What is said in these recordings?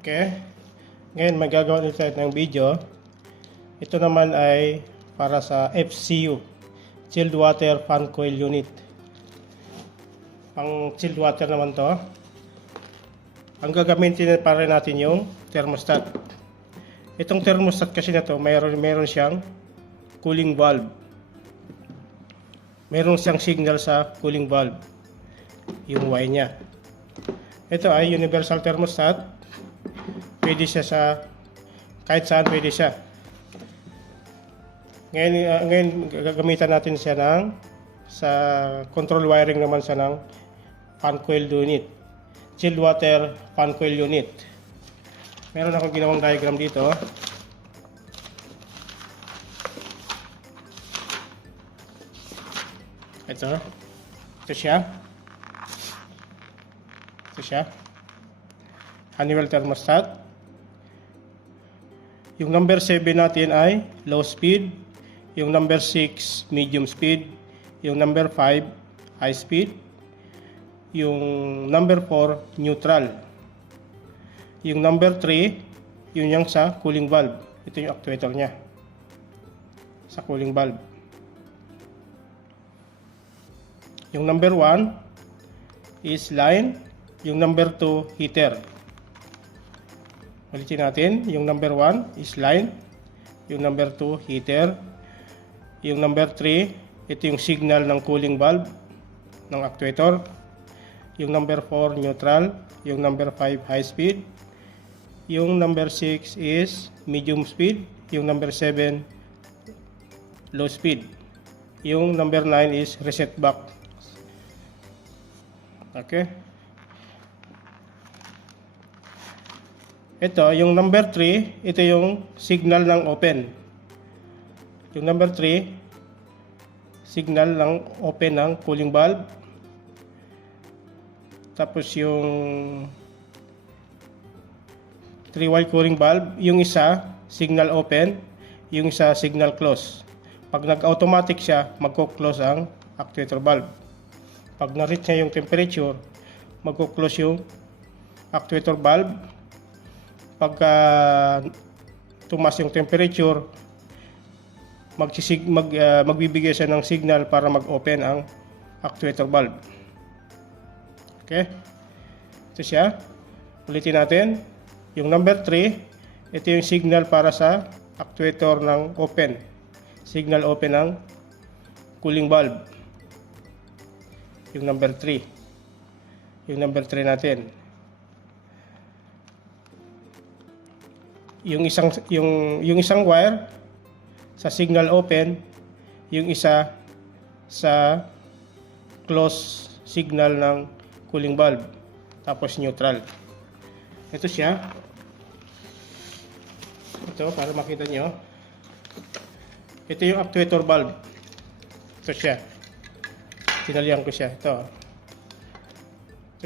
Okay. Ngayon magagawa nito tayo ng video. Ito naman ay para sa FCU, Chilled Water Fan Coil Unit. Pang chilled water naman to. Ang gagamitin para natin yung thermostat. Itong thermostat kasi na to, mayroon siyang cooling valve. Mayroon siyang signal sa cooling valve. Yung Y niya. Ito ay universal thermostat. Pwede siya sa kahit saan pwede siya. Ngayon gagamitan natin siya sa control wiring naman siya ng fan coil unit. Chilled water fan coil unit. Meron akong ginawang diagram dito. Ito siya. Honeywell thermostat. Yung number 7 natin ay low speed. Yung number 6 medium speed. Yung number 5 high speed. Yung number 4 neutral. Yung number 3 yun yung sa cooling valve. Ito yung actuator niya sa cooling valve. Yung number 1 is line. Yung number 2 heater. Ulitin natin, yung number 1 is line, yung number 2 heater, yung number 3, ito yung signal ng cooling valve ng actuator, yung number 4 neutral, yung number 5 high speed, yung number 6 is medium speed, yung number 7 low speed, yung number 9 is reset back. Okay. Ito, yung number 3, ito yung signal ng open. Yung number 3, signal ng open ng cooling valve. Tapos yung 3-wire cooling valve, yung isa, signal open, yung isa, signal close. Pag nag-automatic siya, magko-close ang actuator valve. Pag na-reach niya yung temperature, magko-close yung actuator valve. Pagka tumas yung temperature, magbibigay siya ng signal para mag-open ang actuator valve. Okay? Ito siya. Ulitin natin. Yung number 3, ito yung signal para sa actuator ng open. Signal open ng cooling valve. Yung number 3. Yung number 3 natin. Yung isang wire sa signal open, yung isa sa close signal ng cooling valve, tapos neutral. Ito siya. Ito para makita nyo. Ito yung actuator valve. Ito siya. Tinalihan ko siya. Ito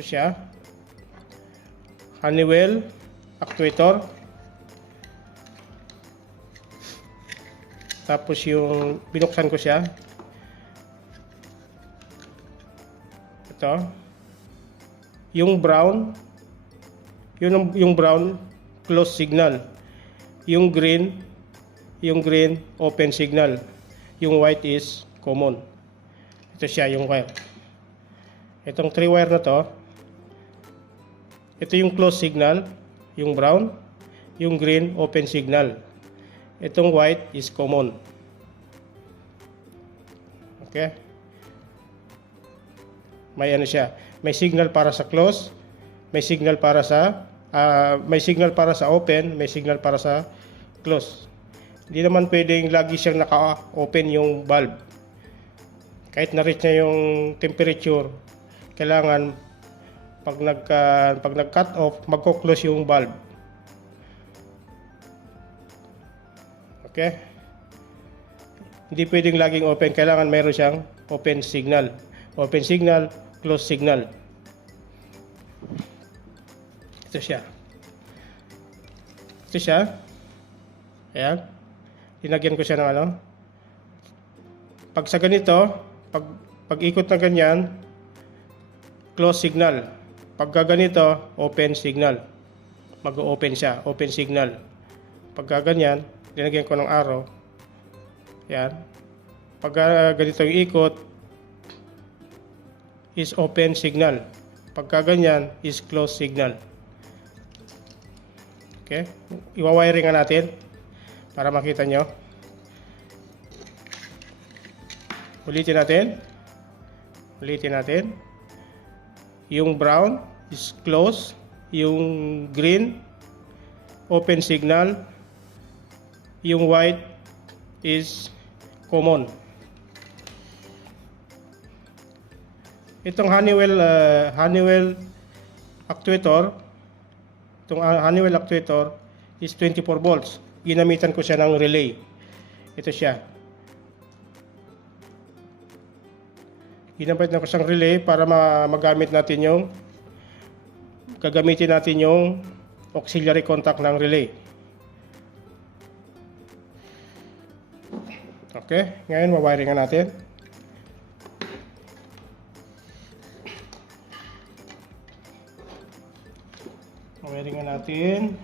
siya. Honeywell actuator. Tapos yung binuksan ko siya. Ito. Yung brown, yung brown close signal. Yung green open signal. Yung white is common. Ito siya yung wire. Itong 3 wire na to. Ito yung close signal, yung brown, yung green open signal. Itong white is common. Okay? May ano siya, may signal para sa close, may signal para sa open, may signal para sa close. Hindi naman pwedeng lagi siyang naka-open yung valve. Kahit na-reach na yung temperature, kailangan pag nag-cut off, magko-close yung valve. Okay? Hindi pwedeng laging open. Kailangan mayroon siyang open signal. Open signal, close signal. Ito siya. Ayan. Linagyan ko siya ng ano. Pag sa ganito, pag ikot na ganyan, close signal. Pag ganito, open signal. mag-open siya, open signal. Pagka ganyan, linagyan ko ng arrow. Yan. Pagka ganito yung ikot, is open signal. Pagka ganyan, is close signal. Okay? Iwa-wiring natin para makita nyo. Ulitin natin. Yung brown is close. Yung green, open signal. Yung white is common. Itong Honeywell actuator, is 24 volts. Ginamitan ko siya ng relay. Ito siya. Ginamit na ko siyang relay para gagamitin natin yung auxiliary contact ng relay. Okay, ngayon mawiringan natin. Mawiringan natin.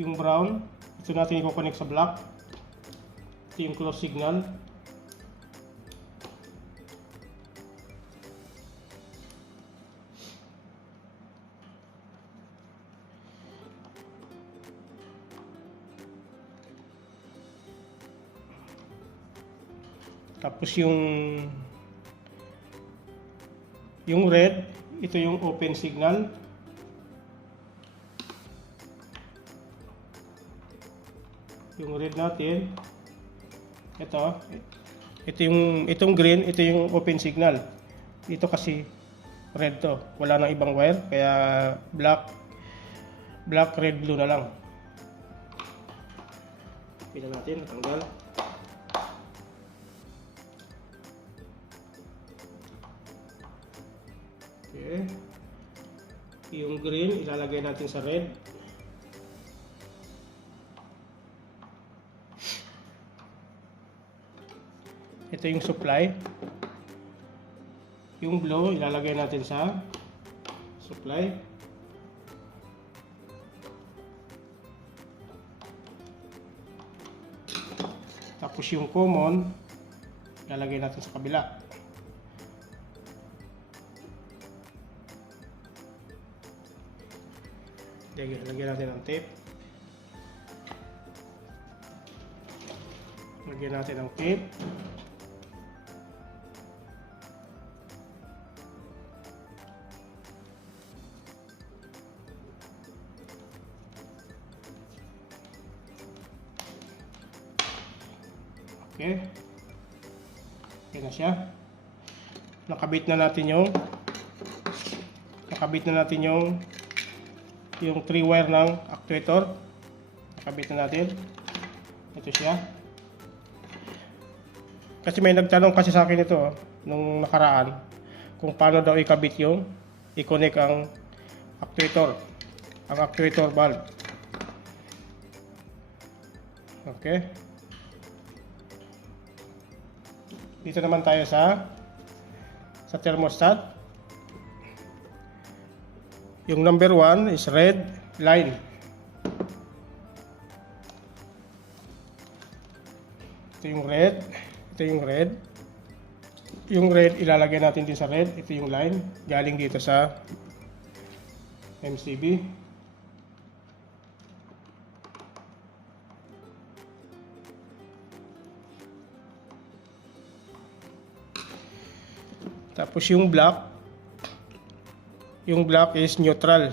Yung brown, ito natin i-connect sa black. Ito yung close signal. Tapos yung red, ito yung open signal. Yung red natin, itong green, ito yung open signal. Ito kasi red to, wala nang ibang wire, kaya black, red, blue na lang. Pila natin, natanggal. Okay. Yung green ilalagay natin sa red. Ito yung supply. Yung blue ilalagay natin sa supply. Tapos yung common ilalagay natin sa kabila. Lagyan natin ng tape. Lagyan natin ng tape. Okay. Yan na siya. Nakabit na natin yung 3 wire ng actuator. Nakabit na natin. Ito siya. Kasi may nagtanong kasi sa akin ito nung nakaraan kung paano daw i-connect ang actuator valve. Okay. Dito naman tayo sa thermostat. Yung number 1 is red line. Ito yung red. Yung red ilalagay natin din sa red. Ito yung line galing dito sa MCB. Tapos yung black is neutral.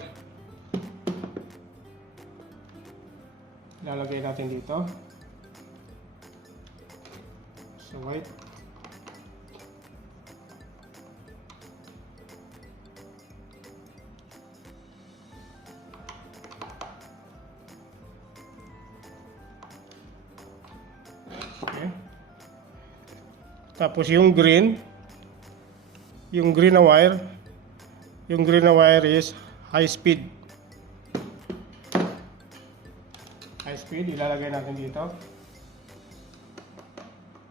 Lalagay natin dito. So white. Okay. Tapos yung green na wire. Yung green na wire is high speed. high speed, ilalagay natin dito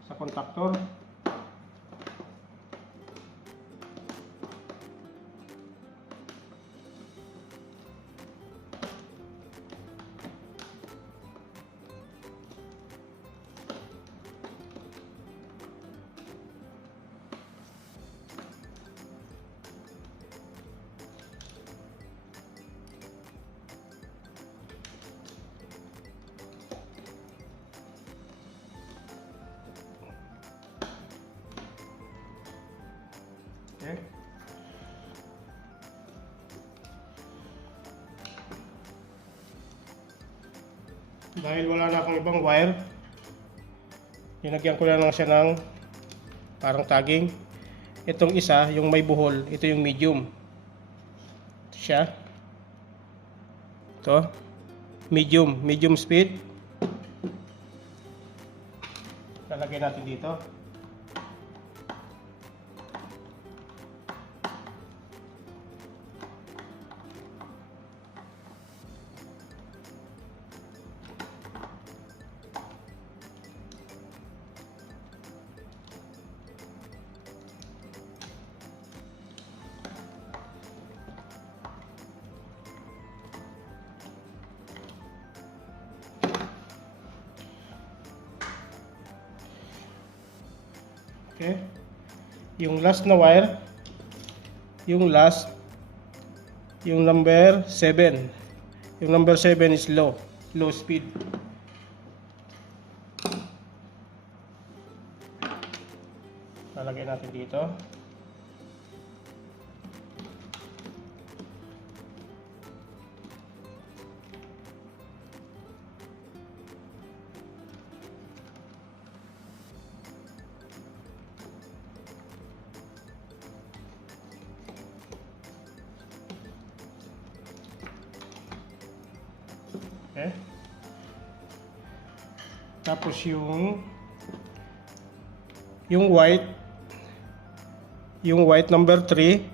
sa contactor. Okay. Dahil wala na akong ibang wire, linagyan ko na lang siya ng parang tagging. Itong isa, yung may buhol, ito yung medium. Ito siya. Ito. Medium speed. Lalagay natin dito. Okay. Yung last na wire, yung number 7. Yung number 7 is low speed. Lalagay natin dito. Okay. Tapos yung white number 3,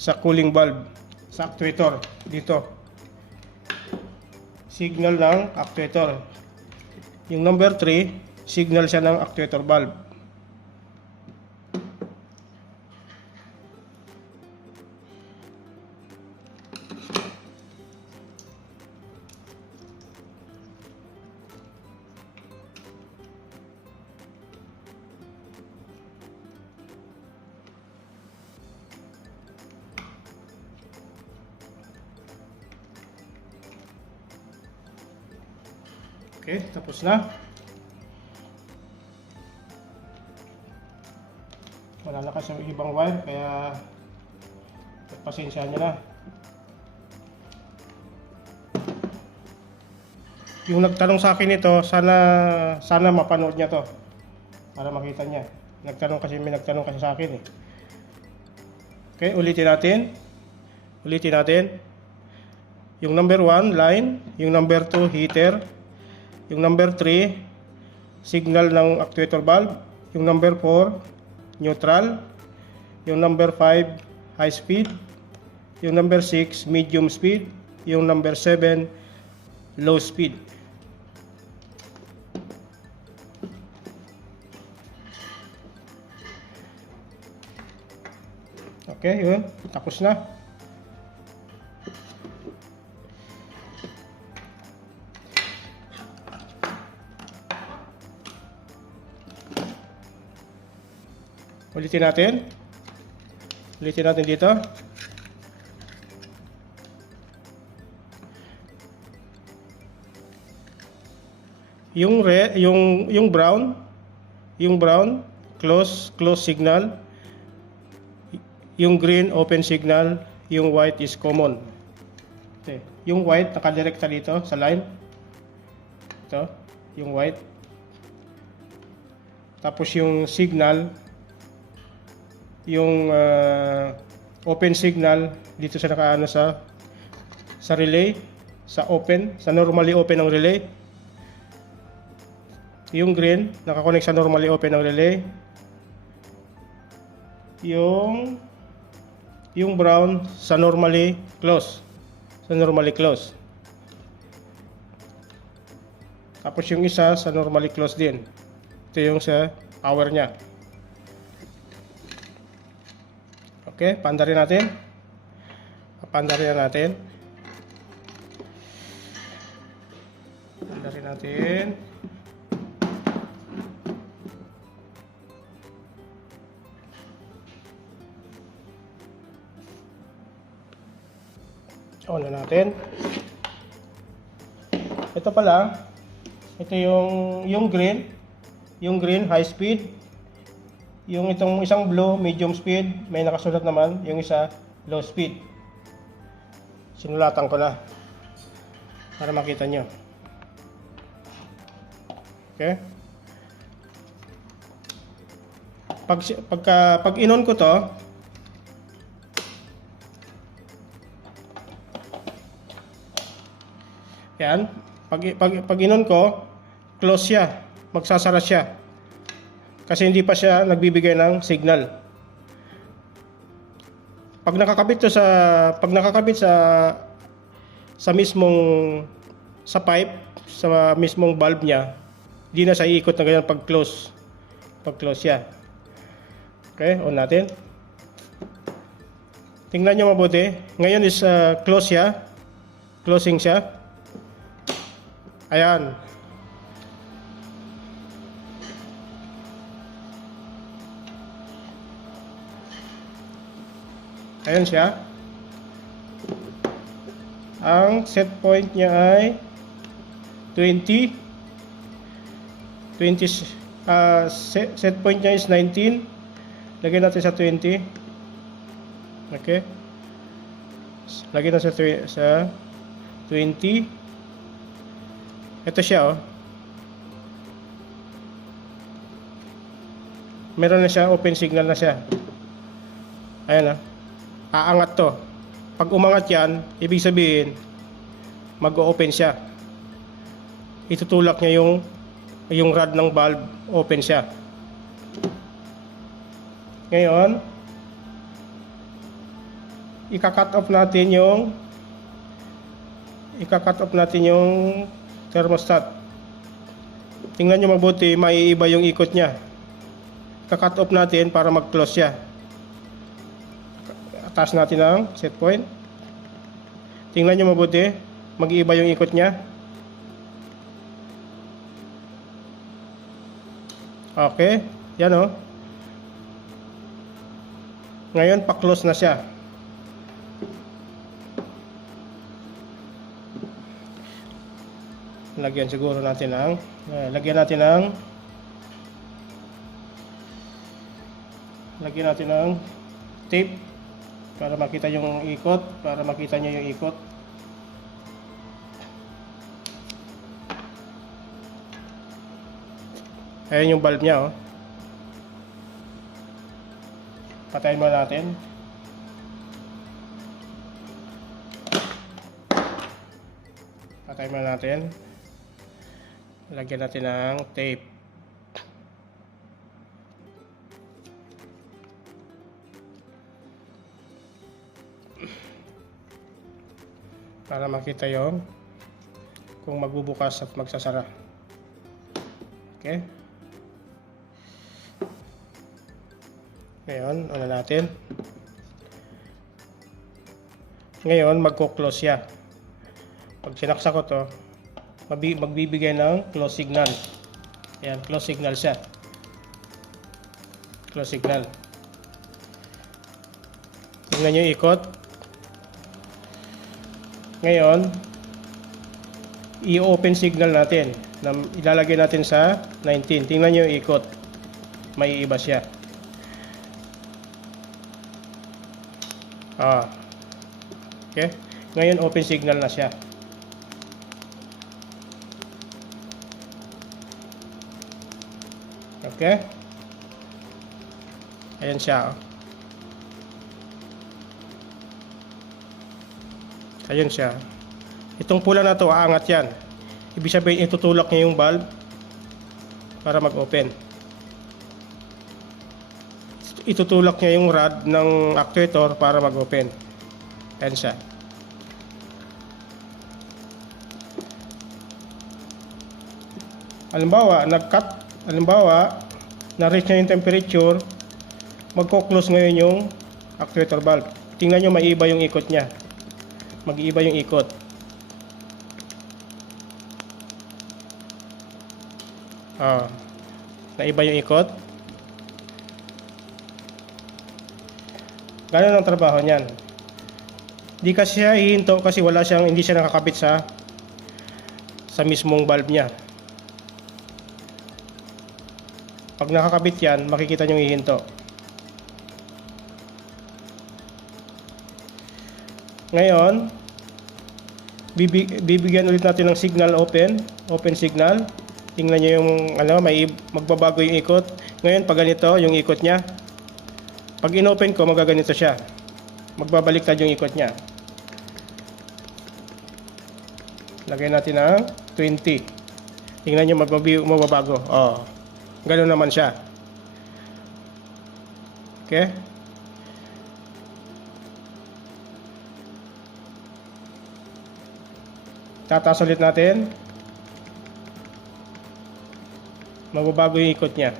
sa cooling valve, sa actuator dito. Signal ng actuator. Yung number 3, signal siya ng actuator valve. Okay, tapos na. Wala na kasi ibang wire, kaya pasensya nyo na. Yung nagtanong sa akin ito, sana mapanood niya to para makita niya. May nagtanong kasi sa akin eh. Okay, ulitin natin. Yung number 1 line, yung number 2 heater, yung number 3 signal ng actuator valve, yung number 4 neutral, yung number 5 high speed, yung number 6 medium speed, yung number 7 low speed. Okay, yun, tapos na. Ulitin natin dito. Yung brown close signal. Yung green open signal, yung white is common. Okay. Yung white nakadirekta dito sa line. Ito, yung white. Tapos yung signal, yung open signal dito sa nakaano sa relay, sa normally open ng relay. Yung green nakakonect sa normally open ng relay. Yung brown sa normally close. Tapos yung isa sa normally closed din. Ito yung sa power nya. Okay, paandarin natin. Paandarin natin. Paandarin natin. On na natin. Ito pala, ito yung green high speed. Yung itong isang blue medium speed, may nakasulat naman, yung isa low speed. Sinulatan ko na para makita nyo. Okay? Pag in-on ko to, yan, pag in-on ko, close siya, magsasara siya. Kasi hindi pa siya nagbibigay ng signal. Pag nakakabit sa mismong sa pipe, sa mismong valve niya, hindi na siya iikot na ganyan pag close siya. Okay, on natin. Tingnan niyo mabuti. Ngayon is close siya. Closing siya. Ayan. Ayan siya. Ang set point niya ay 20. Set point niya is 19. Lagyan natin sa 20. Okay. Lagyan natin sa 20. Ito siya, oh. Meron na siya, open signal na siya. Ayan, ah. Aangat to. Pag umangat yan, ibig sabihin mag-o-open siya. Itutulak niya yung rod ng valve, open siya. Ngayon, ika-cut off natin yung thermostat. Tingnan nyo mabuti, maiiba yung ikot niya. Ika-cut off natin para mag-close siya. Taas natin ang set point. Tingnan nyo mabuti, mag-iiba yung ikot niya. Okay, yan o. Ngayon, pa-close na siya. Lagyan siguro natin ng tape para makita yung ikot, para makita nyo yung ikot. Ayan yung valve nya, oh. Patayin mo natin. Patayin mo natin. Lagyan natin ng tape. Para makita yung kung magbubukas at magsasara. Okay. Ngayon, ano natin? Ngayon, magko-close siya. Pag sinaksak ko to, magbibigay ng close signal. Ayan, close signal siya. Close signal. Tingnan nyo yung ikot. Ngayon, i-open signal natin. Ilalagay natin sa 19. Tingnan nyo yung ikot. May iba siya. Okay. Ngayon, open signal na siya. Okay. Ayan siya. Ayan siya. Itong pula na to, aangat yan. Ibig sabihin, itutulak niya yung valve para mag-open. Itutulak niya yung rod ng actuator para mag-open. Ayan siya. Halimbawa, na-reach na yung temperature, magko-close ngayon yung actuator valve. Tingnan nyo, maiiba yung ikot niya. Mag-iiba yung ikot. Naiba yung ikot. Ganun ang trabaho niyan. Di kasi siya hihinto kasi hindi siya nakakabit sa mismong valve niya. Pag nakakabit yan, makikita nyo hihinto. Ngayon, bibigyan ulit natin ng signal open signal. Tingnan nyo yung magbabago yung ikot. Ngayon, pag ganito yung ikot niya, pag in-open ko, magaganito siya. Magbabaliktad yung ikot niya. Lagay natin ng 20. Tingnan nyo, mababago. Ganoon naman siya. Okay? Tataas ulit natin. Mababago yung ikot niya.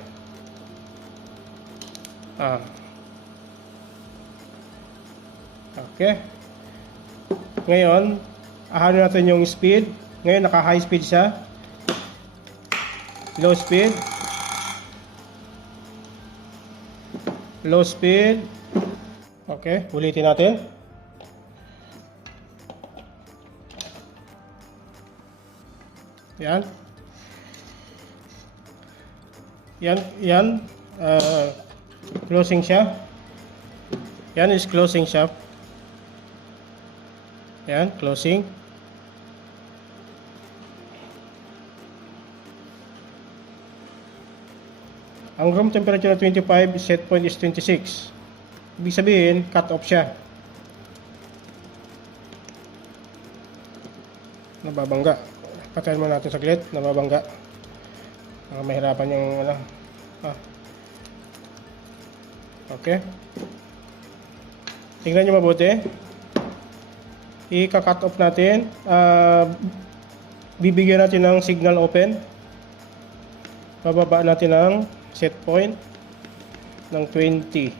Okay. Ngayon, ahanin natin yung speed. Ngayon, naka-high speed siya. Low speed. Low speed. Okay, ulitin natin. Yan. Yan. Closing siya. Yan is closing siya. Yan, closing. Ang room temperature na 25, set point is 26. Ibig sabihin, cut off siya. Nababangga. Patayin mo natin saglit. Nababangga. Mahirapan yung Okay. Tingnan nyo mabuti. I-cut off natin. Bibigyan natin ng signal open. Bababa natin ng set point ng 20.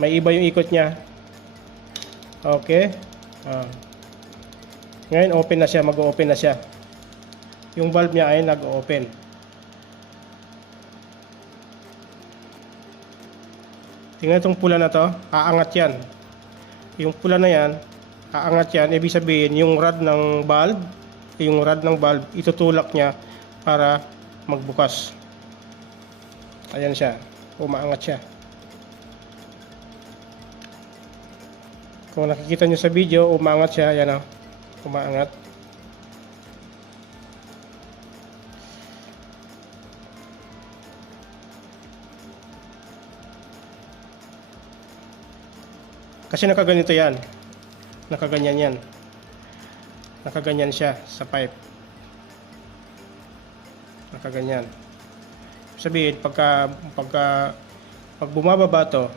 May iba yung ikot niya. Okay. Ngayon open na siya, mag-open na siya. Yung valve niya ay nag-open. Tingnan itong pula na to, aangat yan. Yung pula na yan, aangat yan. Ibig sabihin, yung rod ng valve, itutulak niya para magbukas. Ayan siya, umaangat siya. Kung nakikita nyo sa video, umaangat siya. Ayan o, umaangat. Kasi nakaganito yan. Nakaganyan yan. Nakaganyan siya sa pipe. Nakaganyan. Sabihin, pag bumababa to,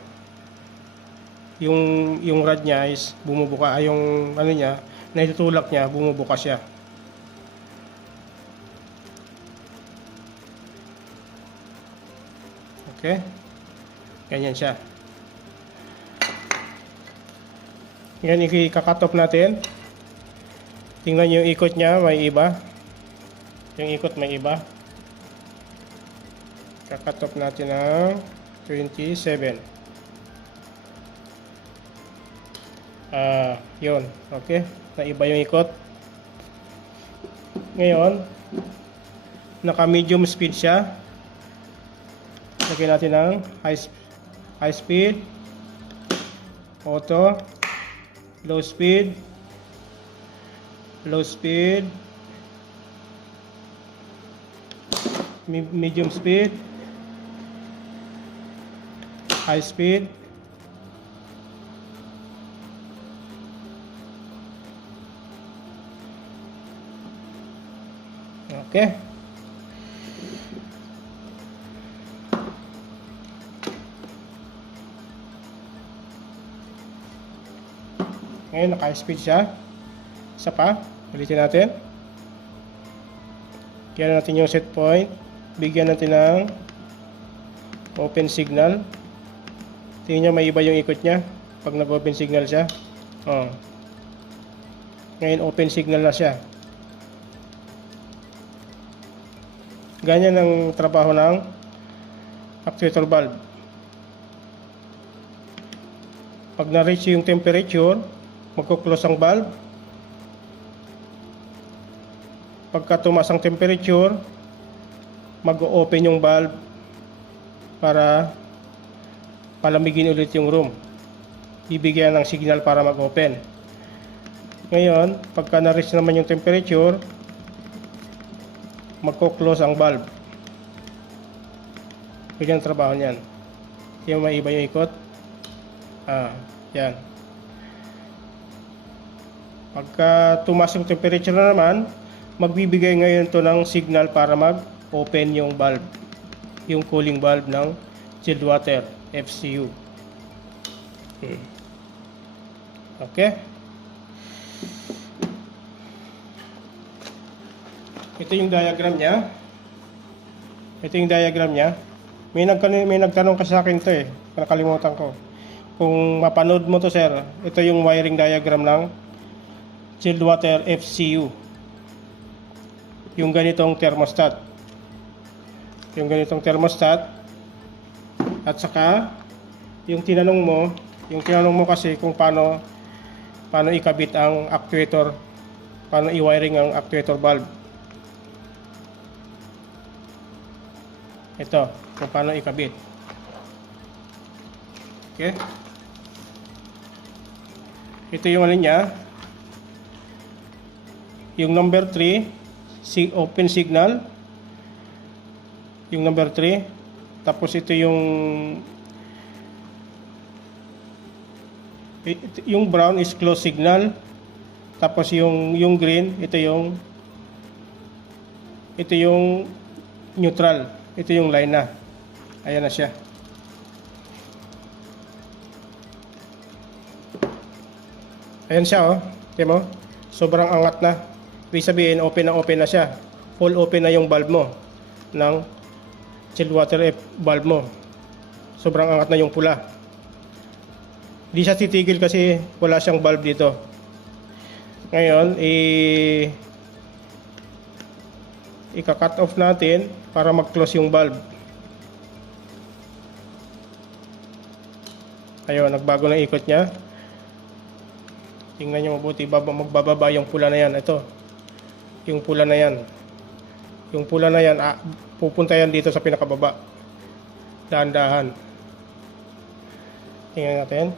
yung rod niya is bumubuka, yung ano niya, na itutulak niya, bumubuka siya. Okay? Ganyan siya. Yan, i-cut off natin. Tingnan nyo yung ikot niya, may iba. Yung ikot may iba. Cut off natin ng 27. Yun. Okay. Naiba yung ikot. Ngayon, naka-medium speed siya. Lagyan natin ng high speed, auto, low speed, medium speed, high speed, okay. Ngayon, naka-speed siya. Isa pa. Ulitin natin. Kaya natin yung set point. Bigyan natin ng open signal. Tingnan nyo, may iba yung ikot niya pag nag-open signal siya. Ngayon, open signal na siya. Ganyan ang trabaho ng actuator valve. Pag na-reach yung temperature, magko-close ang valve. Pagka tumaas ang temperature, mag-open yung valve para palamigin ulit yung room. Bibigyan ng signal para mag-open. Ngayon, pagka na-reach naman yung temperature, magko-close ang valve. Ganyan ang trabaho niyan. Yung may iba yung ikot. Yan. Pagka tumaas yung temperature na naman, magbibigay ngayon to ng signal para mag-open yung valve. Yung cooling valve ng chilled water FCU. Okay? Ito yung diagram niya. Ito yung diagram niya. May nagtanong kasi sa akin to nakalimutan ko. Kung mapanood mo to, sir, ito yung wiring diagram ng chilled water FCU. Yung ganitong thermostat. Yung ganitong thermostat. At saka yung tinanong mo kasi kung paano ikabit ang actuator, paano i-wiring ang actuator valve. Ito, kung paano ikabit. Okay? Ito yung niya. Yung number 3, open signal. Yung number 3. Tapos ito yung brown is close signal. Tapos yung green, ito yung neutral. Ito yung line na. Ayan na siya. Ayan siya, Tingnan mo? Sobrang angat na. Ibig sabihin, open na siya. Full open na yung valve mo ng chilled water valve mo. Sobrang angat na yung pula. Hindi siya titigil kasi wala siyang valve dito. Ngayon, ika-cut off natin para mag-close yung valve. Ayun, nagbago ng ikot niya. Tingnan nyo mabuti, magbababa yung pula na yan. Ito, yung pula na yan. Yung pula na yan, pupunta yan dito sa pinakababa. Dahan-dahan. Tingnan natin.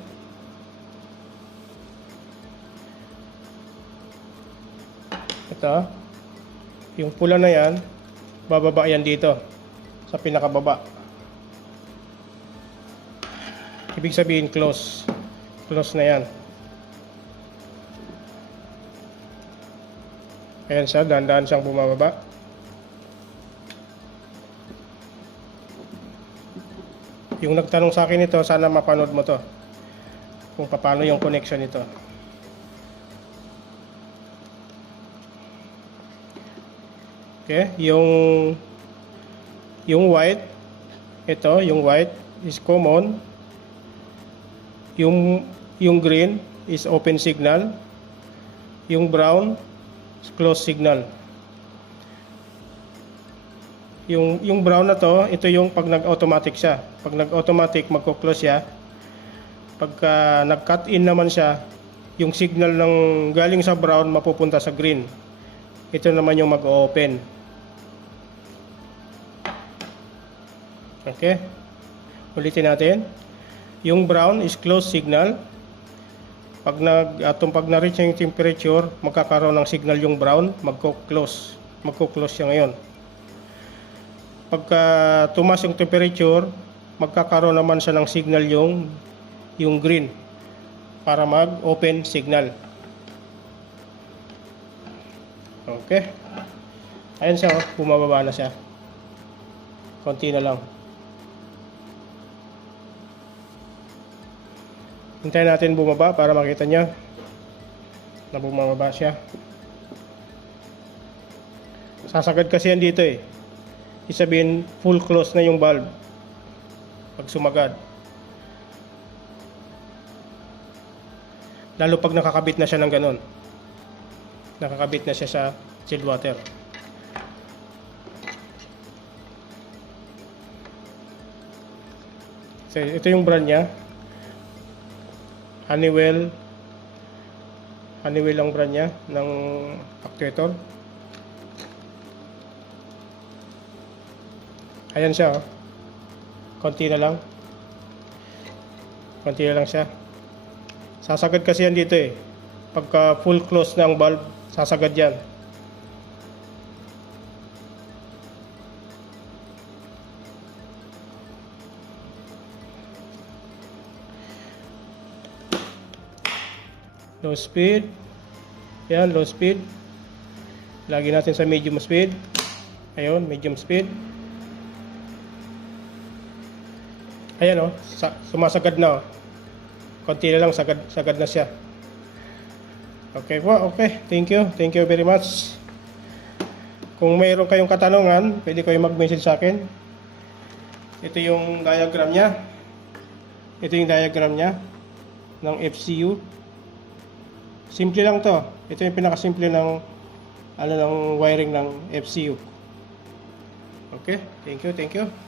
Ito, yung pula na yan, bababa yan dito sa pinakababa. Ibig sabihin close. Close na yan. Ayan siya, dahan-dahan siyang bumababa. Yung nagtanong sa akin ito, sana mapanood mo to. Kung paano yung connection nito. Okay, yung white, ito, yung white is common. Yung green is open signal. Yung brown is closed signal. Yung brown na to, ito yung pag nag-automatic siya. Pag nag-automatic, magko-close siya. Pagka nag-cut in naman siya, yung signal ng galing sa brown mapupunta sa green. Ito naman yung mag-open. Okay? Ulitin natin. Yung brown is closed signal. Pag na-reach yung temperature, magkakaroon ng signal yung brown, magko-close. Magko-close siya ngayon. Pagka tumaas yung temperature, magkakaroon naman siya ng signal yung green para mag-open signal. Okay? Ayan siya, bumababa na siya. Konti na lang. Hintayin natin bumaba para makita niya na bumababa siya. Sasagad kasi yan dito eh. Isabihin full close na yung valve pag sumagad. Lalo pag nakakabit na siya ng ganun. Nakakabit na siya sa chilled water. So, ito yung brand niya. Honeywell ang brand niya ng actuator. Ayan siya, oh. Konti na lang. Konti na lang siya. Sasagad kasi yan dito eh. Pagka full close na ang valve, sasagad yan. Low speed. Yan, low speed. Lagi natin sa medium speed. Ayun, medium speed. Ayan oh, sumasagad na oh. Konti na lang, sagad na siya. Okay po, okay. Thank you. Thank you very much. Kung mayroon kayong katanungan, pwede kayong mag-message sa akin. Ito yung diagram niya. Ito yung diagram niya ng FCU. Simple lang to. Ito yung pinakasimple ng ng wiring ng FCU. Okay? Thank you, thank you.